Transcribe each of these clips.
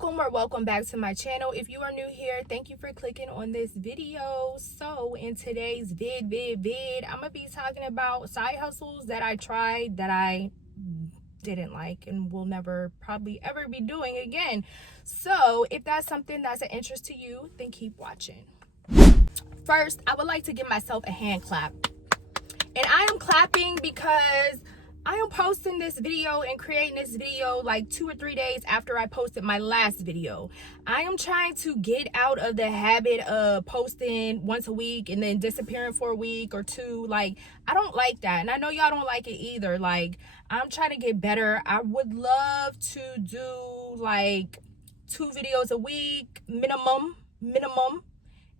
welcome back to my channel. If you are new here, thank you for clicking on this video. So in today's vid I'm gonna be talking about side hustles that I tried that I didn't like and will never probably ever be doing again. So if that's something that's an interest to you, then keep watching. First, I would like to give myself a hand clap, and I am clapping because I am posting this video and creating this video like 2 or 3 days after I posted my last video. I am trying to get out of the habit of posting once a week and then disappearing for a week or two. Like, I don't like that, and I know y'all don't like it either. Like, I'm trying to get better. I would love to do like 2 videos a week minimum,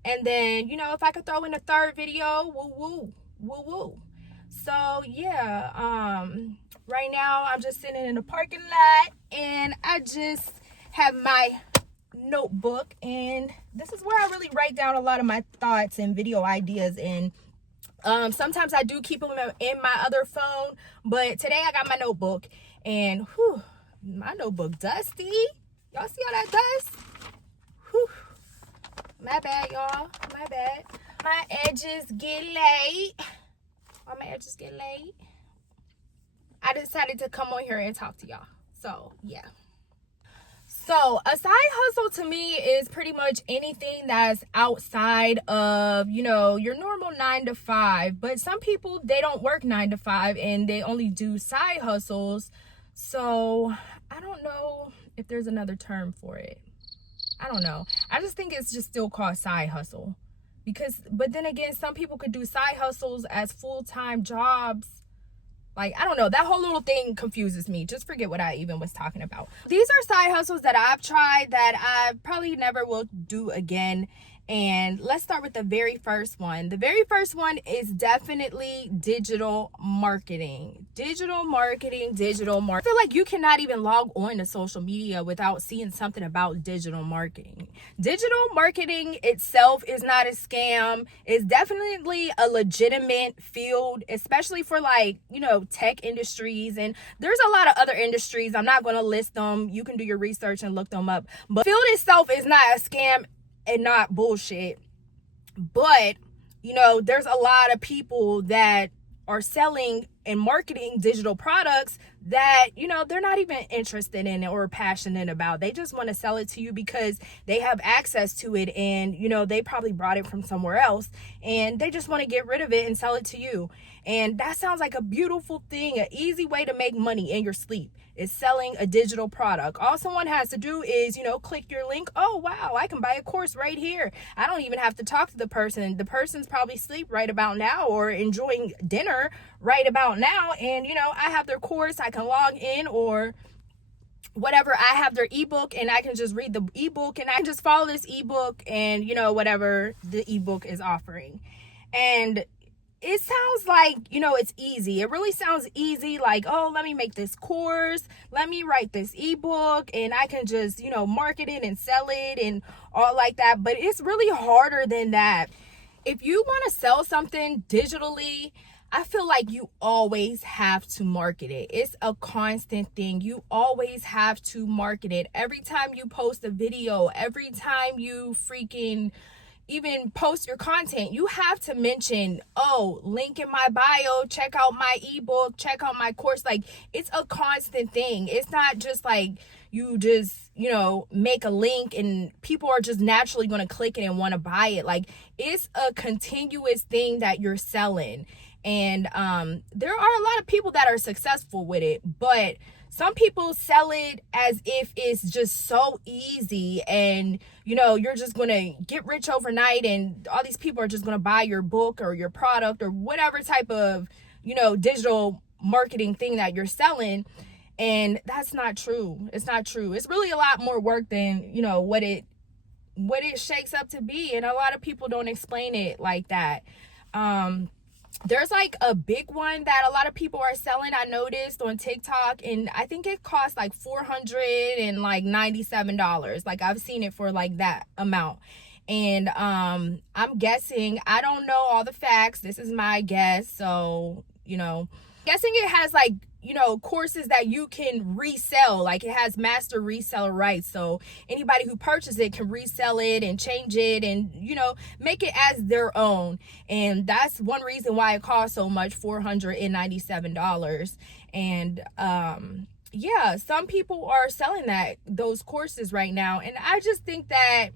and then, you know, if I could throw in a third video, woo. So yeah, right now I'm just sitting in the parking lot and I just have my notebook, and this is where I really write down a lot of my thoughts and video ideas. And sometimes I do keep them in my other phone, but today I got my notebook, and whew, my notebook dusty. Y'all see all that dust? Whew. My bad, y'all. My bad. My edges get late. I decided to come on here and talk to y'all. So yeah. So a side hustle to me is pretty much anything that's outside of, you know, your normal 9 to 5. But some people, they don't work 9 to 5 and they only do side hustles. So I don't know if there's another term for it. I don't know. I just think it's just still called side hustle. But then again, some people could do side hustles as full-time jobs. Like, I don't know. That whole little thing confuses me. Just forget what I even was talking about. These are side hustles that I've tried that I probably never will do again. And let's start with the very first one. The very first one is definitely digital marketing. Digital marketing. I feel like you cannot even log on to social media without seeing something about digital marketing. Digital marketing itself is not a scam. It's definitely a legitimate field, especially for, like, you know, tech industries. And there's a lot of other industries. I'm not going to list them. You can do your research and look them up. But the field itself is not a scam and not bullshit. But, you know, there's a lot of people that are selling and marketing digital products that, you know, they're not even interested in it or passionate about. They just want to sell it to you because they have access to it, and, you know, they probably brought it from somewhere else and they just want to get rid of it and sell it to you. And that sounds like a beautiful thing. An easy way to make money in your sleep is selling a digital product. All someone has to do is, you know, click your link. Oh, wow, I can buy a course right here. I don't even have to talk to the person. The person's probably asleep right about now or enjoying dinner right about now. And, you know, I have their course. I can log in or whatever. I have their ebook and I can just read the ebook and I can just follow this ebook and, you know, whatever the ebook is offering. And it sounds like, you know, it's easy. It really sounds easy. Like, oh, let me make this course. Let me write this ebook and I can just, you know, market it and sell it and all like that. But it's really harder than that. If you want to sell something digitally, I feel like you always have to market it. It's a constant thing. You always have to market it. Every time you post a video, every time you freaking even post your content, you have to mention, oh, link in my bio, check out my ebook, check out my course. Like, it's a constant thing. It's not just like you just, you know, make a link and people are just naturally going to click it and want to buy it. Like, it's a continuous thing that you're selling. And there are a lot of people that are successful with it, but some people sell it as if it's just so easy and, you know, you're just going to get rich overnight and all these people are just going to buy your book or your product or whatever type of, you know, digital marketing thing that you're selling. And that's not true. It's not true. It's really a lot more work than, you know, what it shakes up to be. And a lot of people don't explain it like that. There's like a big one that a lot of people are selling, I noticed on TikTok, and I think it costs like $497. Like, I've seen it for like that amount. And I'm guessing, I don't know all the facts. This is my guess. So, you know, guessing it has like courses that you can resell. Like, it has master reseller rights, so anybody who purchases it can resell it and change it and make it as their own. And that's one reason why it costs so much, $497. And yeah, some people are selling those courses right now, and I just think that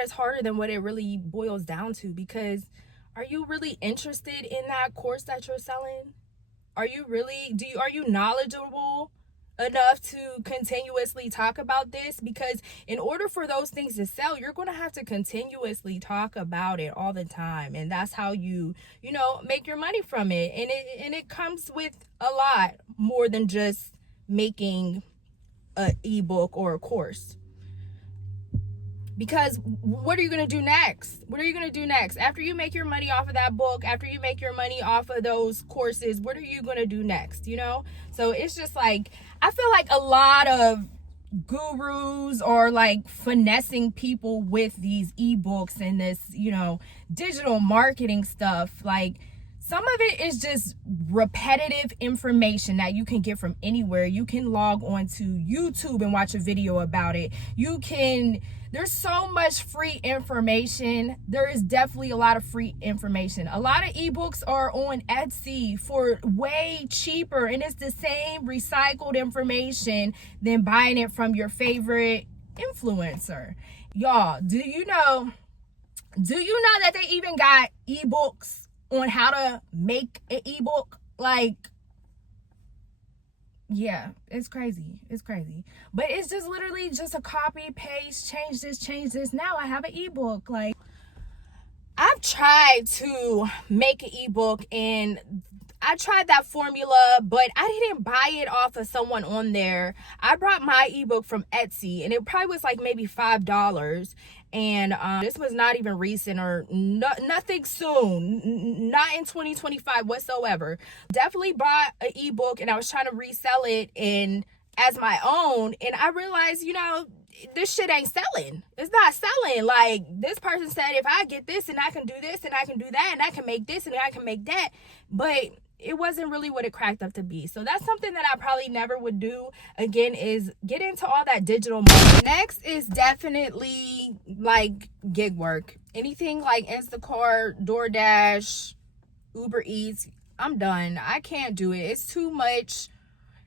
it's harder than what it really boils down to. Because are you really interested in that course that you're selling? Are you knowledgeable enough to continuously talk about this? Because in order for those things to sell, you're going to have to continuously talk about it all the time, and that's how you make your money from it. And it comes with a lot more than just making an ebook or a course. Because what are you going to do next? After you make your money off of that book, after you make your money off of those courses, what are you going to do next? So it's just like, I feel like a lot of gurus are like finessing people with these ebooks and this, digital marketing stuff. Like, some of it is just repetitive information that you can get from anywhere. You can log on to YouTube and watch a video about it. There's so much free information. There is definitely a lot of free information. A lot of ebooks are on Etsy for way cheaper, and it's the same recycled information than buying it from your favorite influencer. Y'all, do you know that they even got ebooks on how to make an ebook? Like, yeah, it's crazy. But it's just literally just a copy, paste, change this. Now I have an ebook. Like, I've tried to make an ebook, and I tried that formula, but I didn't buy it off of someone on there. I brought my ebook from Etsy, and it probably was like maybe $5. And this was not even recent or nothing soon, not in 2025 whatsoever. Definitely bought an ebook, and I was trying to resell it as my own, and I realized, this shit ain't selling. It's not selling. Like, this person said, if I get this and I can do this and I can do that and I can make this and I can make that, but it wasn't really what it cracked up to be. So that's something that I probably never would do again, is get into all that digital marketing. Next is definitely like gig work. Anything like Instacart, DoorDash, Uber Eats, I'm done. I can't do it. It's too much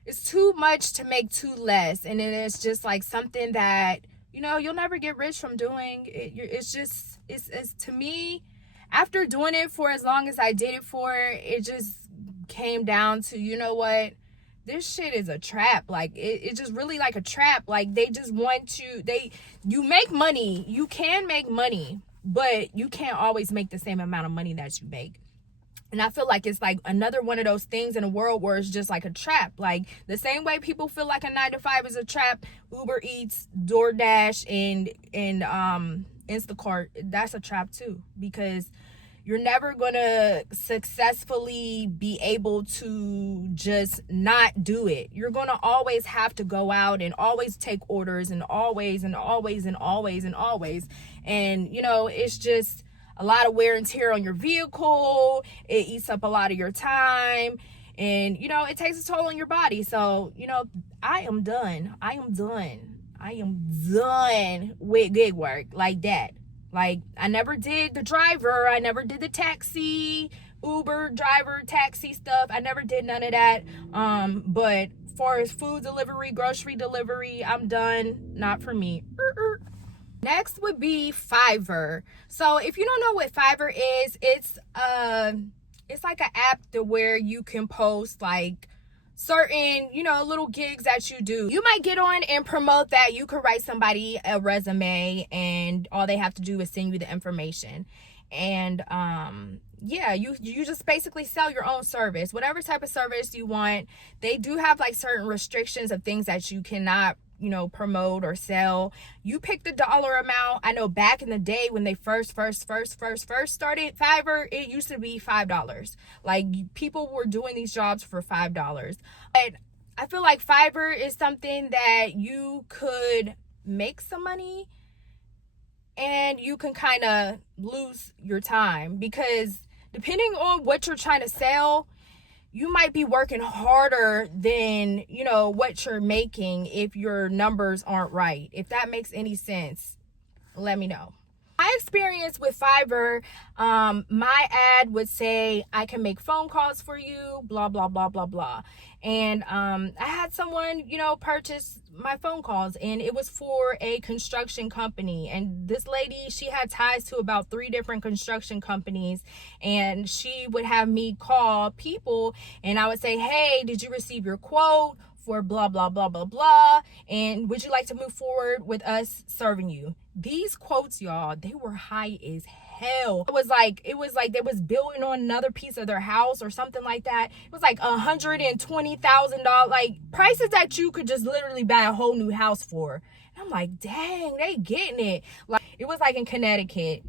to make too less. And then it's just like something that, you'll never get rich from doing. It's to me, after doing it for as long as I did it for, it just came down to, this shit is a trap. Like, it's just really like a trap. Like, they just want you make money. You can make money, but you can't always make the same amount of money that you make. And I feel like it's like another one of those things in a world where it's just like a trap. Like, the same way people feel like a 9-to-5 is a trap, Uber Eats, DoorDash, and Instacart, that's a trap too. Because you're never going to successfully be able to just not do it. You're going to always have to go out and always take orders and always. And, it's just a lot of wear and tear on your vehicle. It eats up a lot of your time. And, it takes a toll on your body. So, I am done with gig work like that. Like, I never did the driver. I never did the taxi, Uber driver, taxi stuff. I never did none of that. But as far as food delivery, grocery delivery, I'm done. Not for me. Next would be Fiverr. So if you don't know what Fiverr is, it's like an app to where you can post like certain, little gigs that you do. You might get on and promote that. You could write somebody a resume, and all they have to do is send you the information. And yeah, you just basically sell your own service, whatever type of service you want. They do have like certain restrictions of things that you cannot promote or sell. You pick the dollar amount. I know back in the day when they first started Fiverr, it used to be $5. Like, people were doing these jobs for $5. But I feel like Fiverr is something that you could make some money and you can kind of lose your time, because depending on what you're trying to sell, you might be working harder than, you know, what you're making if your numbers aren't right. If that makes any sense, let me know. My experience with Fiverr, my ad would say, I can make phone calls for you, blah, blah, blah, blah, blah. And I had someone, you know, purchase my phone calls, and it was for a construction company. And this lady, she had ties to about 3 different construction companies, and she would have me call people, and I would say, hey, did you receive your quote for blah, blah, blah, blah, blah, and would you like to move forward with us serving you? These quotes, y'all, they were high as hell. It was like they was building on another piece of their house or something like that. It was like $120,000, like prices that you could just literally buy a whole new house for. And I'm like, dang, they getting it. Like, it was like in Connecticut.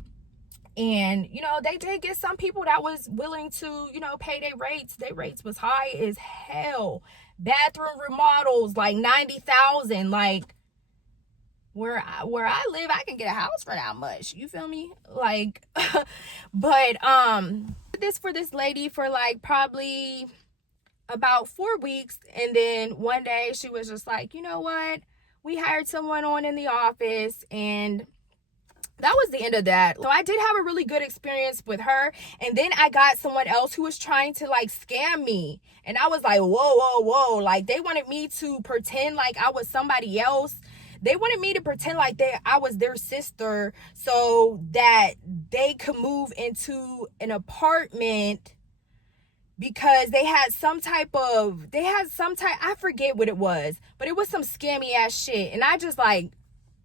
And, you know, they did get some people that was willing to, you know, pay their rates. Their rates was high as hell. Bathroom remodels, like 90,000. Like, where I live, I can get a house for that much. You feel me? Like, but this for this lady for like probably about 4 weeks, and then one day she was just like, you know what? We hired someone on in the office, and that was the end of that. So I did have a really good experience with her. And then I got someone else who was trying to like scam me. And I was like, whoa, whoa, whoa. Like, they wanted me to pretend like I was somebody else. They wanted me to pretend like I was their sister so that they could move into an apartment, because they had some type, I forget what it was, but it was some scammy ass shit. And I just like,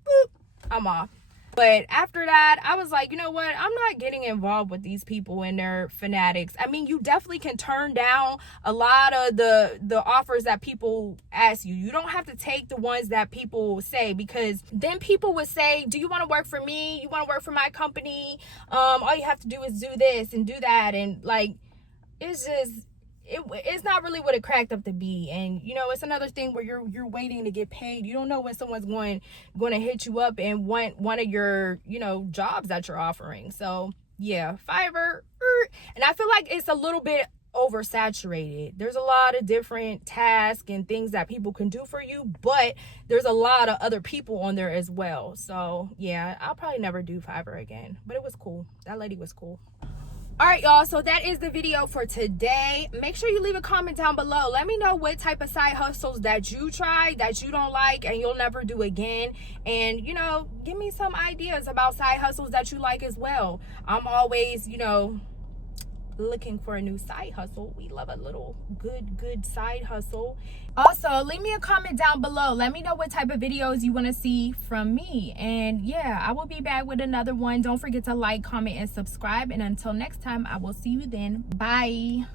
boop, I'm off. But after that, I was like, you know what? I'm not getting involved with these people and their fanatics. I mean, you definitely can turn down a lot of the offers that people ask you. You don't have to take the ones that people say, because then people would say, do you want to work for me? You want to work for my company? All you have to do is do this and do that. And like, it's just... It's not really what it cracked up to be. And you know, it's another thing where you're waiting to get paid. You don't know when someone's going to hit you up and want one of your, you know, jobs that you're offering. So yeah, Fiverr, and I feel like it's a little bit oversaturated. There's a lot of different tasks and things that people can do for you, but there's a lot of other people on there as well. So yeah, I'll probably never do Fiverr again, but it was cool. That lady was cool. All right, y'all, so that is the video for today. Make sure you leave a comment down below. Let me know what type of side hustles that you tried, that you don't like, and you'll never do again. And, you know, give me some ideas about side hustles that you like as well. I'm always, you know, looking for a new side hustle. We love a little good side hustle. Also, leave me a comment down below. Let me know what type of videos you want to see from me. And yeah, I will be back with another one. Don't forget to like, comment, and subscribe. And until next time, I will see you then. Bye.